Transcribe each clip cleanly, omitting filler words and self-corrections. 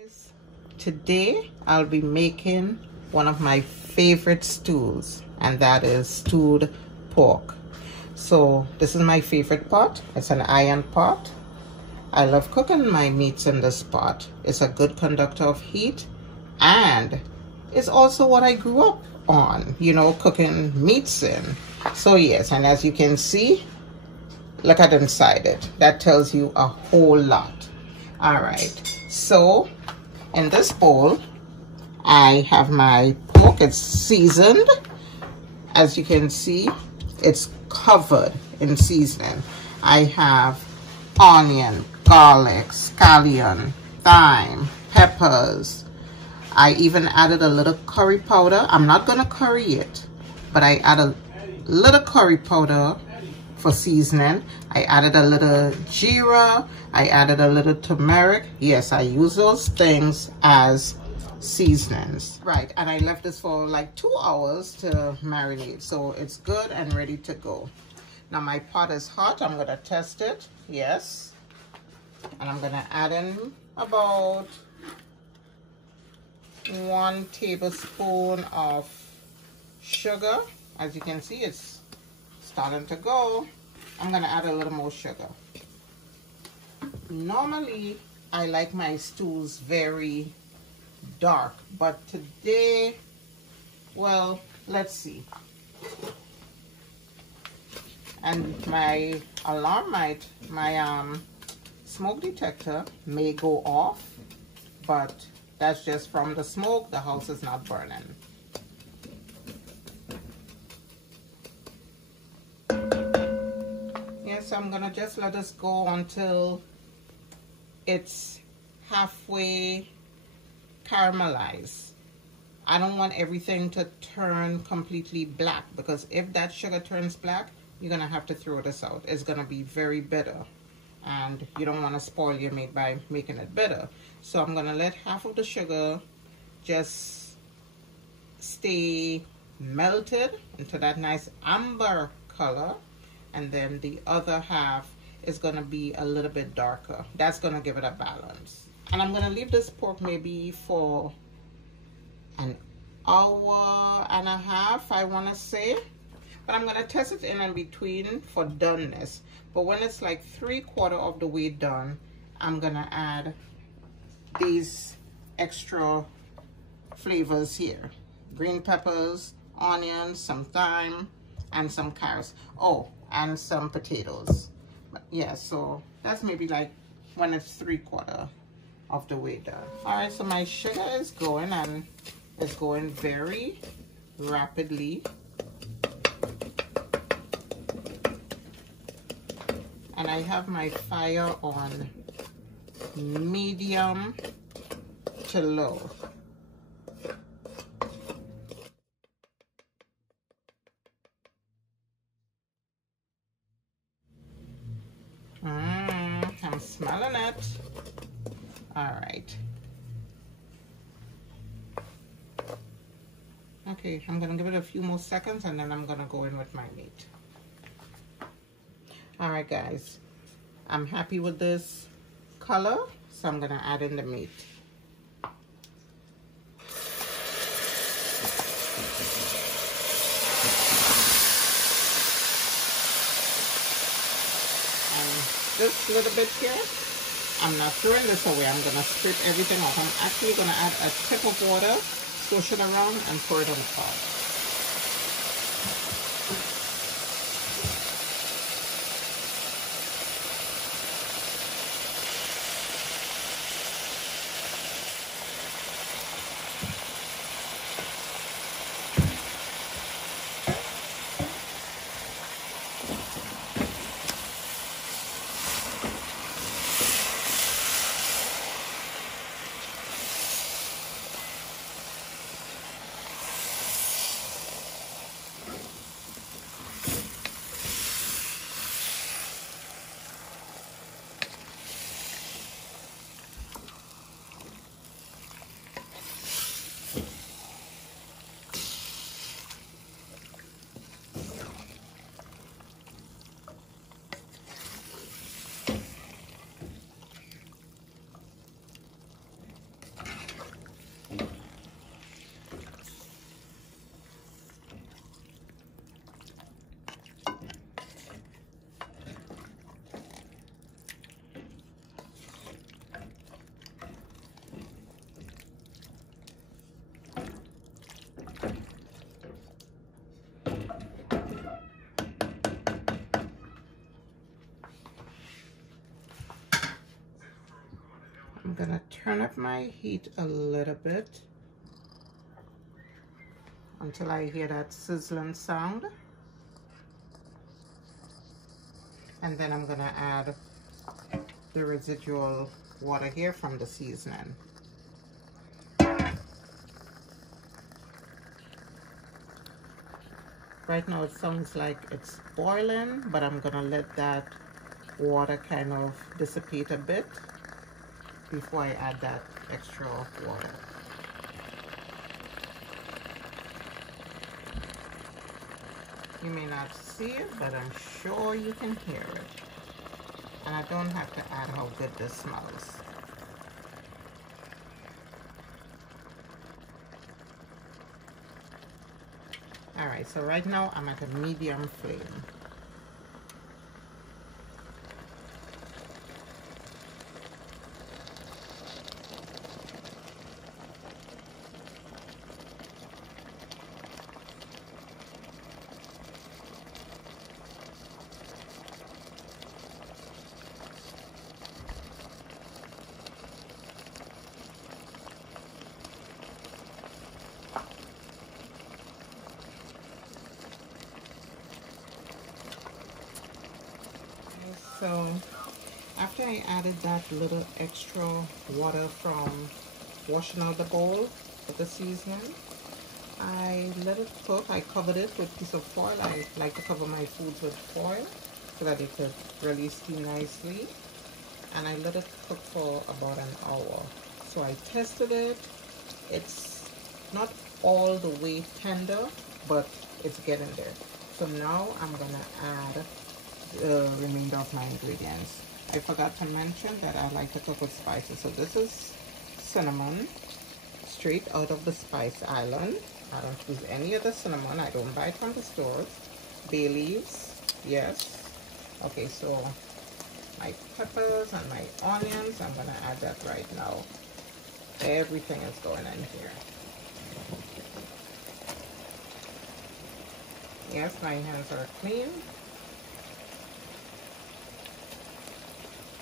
Guys, today I'll be making one of my favorite stews, and that is stewed pork. So this is my favorite pot. It's an iron pot. I love cooking my meats in this pot. It's a good conductor of heat, and it's also what I grew up on, you know, cooking meats in. So yes, and as you can see, look at inside it. That tells you a whole lot. All right, so in this bowl I have my pork. It's seasoned. As you can see, it's covered in seasoning. I have onion, garlic, scallion, thyme, peppers. I even added a little curry powder. I'm not gonna curry it, but I add a little curry powder for seasoning. I added a little jeera. I added a little turmeric. Yes, I use those things as seasonings. Right, and I left this for like 2 hours to marinate, so it's good and ready to go. Now my pot is hot. I'm gonna test it. Yes, and I'm gonna add in about 1 tablespoon of sugar. As you can see, it's starting to go. I'm gonna add a little more sugar. Normally I like my stews very dark, but today, well, let's see. And my alarm my smoke detector may go off, but that's just from the smoke. The house is not burning. Yes, I'm gonna just let this go until it's halfway caramelized. I don't want everything to turn completely black, because if that sugar turns black, you're gonna have to throw this out. It's gonna be very bitter, and you don't want to spoil your meat by making it bitter. So I'm gonna let half of the sugar just stay melted into that nice amber color, and then the other half is gonna be a little bit darker. That's gonna give it a balance. And I'm gonna leave this pork maybe for an hour and a half, I wanna say. But I'm gonna test it in between for doneness. But when it's like 3/4 of the way done, I'm gonna add these extra flavors here. Green peppers, onions, some thyme, and some carrots. Oh, and some potatoes. But yeah, so that's maybe like when it's 3/4 of the way done. All right, so my sugar is going, and it's going very rapidly. And I have my fire on medium to low. I'm smelling it. All right. Okay, I'm gonna give it a few more seconds, and then I'm gonna go in with my meat. All right, guys, I'm happy with this color, so I'm gonna add in the meat. This little bit here, I'm not throwing this away. I'm gonna scrape everything off. I'm actually gonna add a tip of water, swish it around, and pour it on top. I'm gonna turn up my heat a little bit until I hear that sizzling sound. And then I'm gonna add the residual water here from the seasoning. Right now it sounds like it's boiling, but I'm gonna let that water kind of dissipate a bit before I add that extra water. You may not see it, but I'm sure you can hear it. And I don't have to add how good this smells. Alright, so right now I'm at a medium flame. So after I added that little extra water from washing out the bowl with the seasoning, I let it cook. I covered it with a piece of foil. I like to cover my foods with foil so that it could really steam nicely. And I let it cook for about an hour. So I tested it. It's not all the way tender, but it's getting there. So now I'm gonna add the remainder of my ingredients. I forgot to mention that I like to cook with spices. So this is cinnamon, straight out of the Spice Island. I don't use any other cinnamon. I don't buy it from the stores. Bay leaves, yes. Okay, so my peppers and my onions, I'm gonna add that right now. Everything is going in here. Yes, my hands are clean.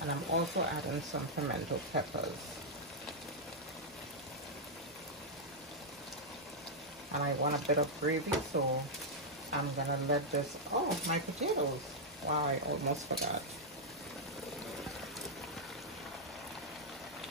And I'm also adding some pimento peppers. And I want a bit of gravy, so I'm gonna let this, oh, my potatoes. Wow, I almost forgot.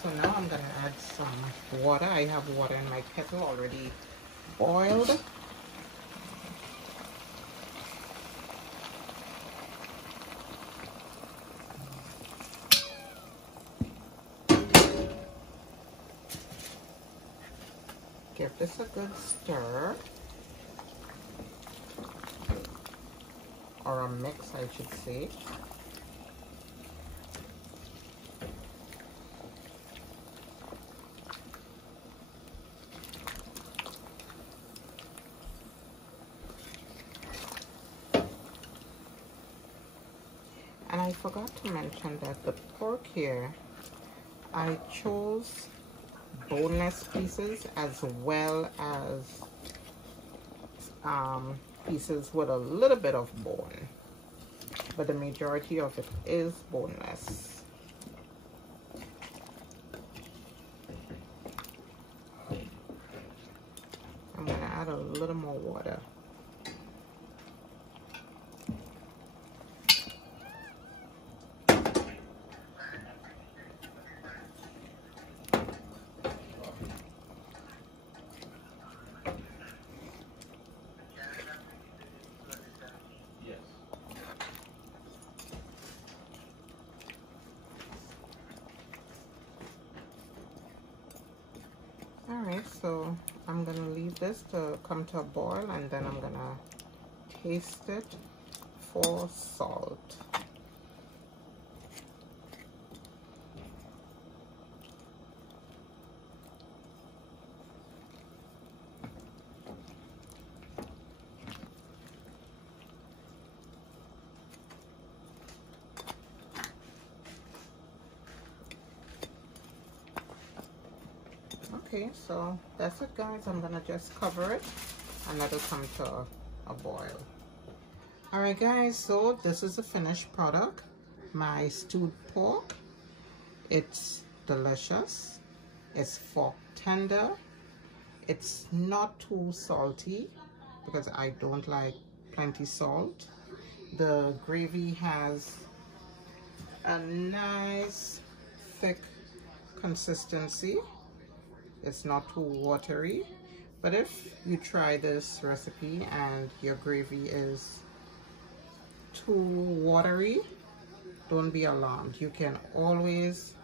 So now I'm gonna add some water. I have water in my kettle already boiled. Give this a good stir, or a mix, I should say. And I forgot to mention that the pork here, I chose boneless pieces as well as pieces with a little bit of bone, but the majority of it is boneless. I'm gonna add a little more water. Alright, so I'm gonna leave this to come to a boil, and then I'm gonna taste it for salt. Okay, so that's it, guys. I'm gonna just cover it and let it come to a boil. All right, guys, so this is the finished product, my stewed pork. It's delicious. It's fork tender. It's not too salty because I don't like plenty salt. The gravy has a nice thick consistency. It's not too watery. But if you try this recipe and your gravy is too watery, don't be alarmed. You can always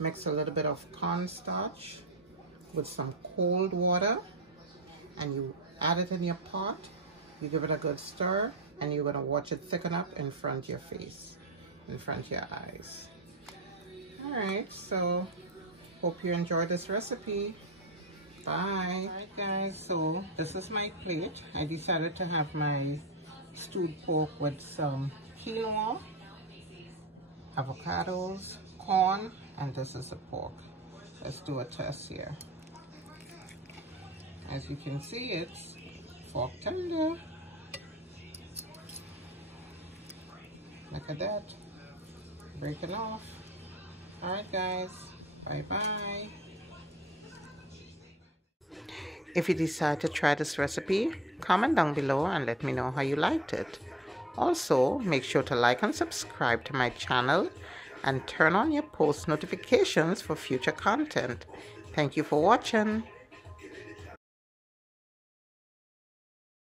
mix a little bit of cornstarch with some cold water and you add it in your pot. You give it a good stir and you're gonna watch it thicken up in front of your face, in front of your eyes. All right, so hope you enjoyed this recipe. Bye. Alright guys, so this is my plate. I decided to have my stewed pork with some quinoa, avocados, corn, and this is the pork. Let's do a test here. As you can see, it's fork tender. Look at that, breaking off. Alright guys, bye-bye. If you decide to try this recipe, comment down below and let me know how you liked it. Also, make sure to like and subscribe to my channel and turn on your post notifications for future content. Thank you for watching.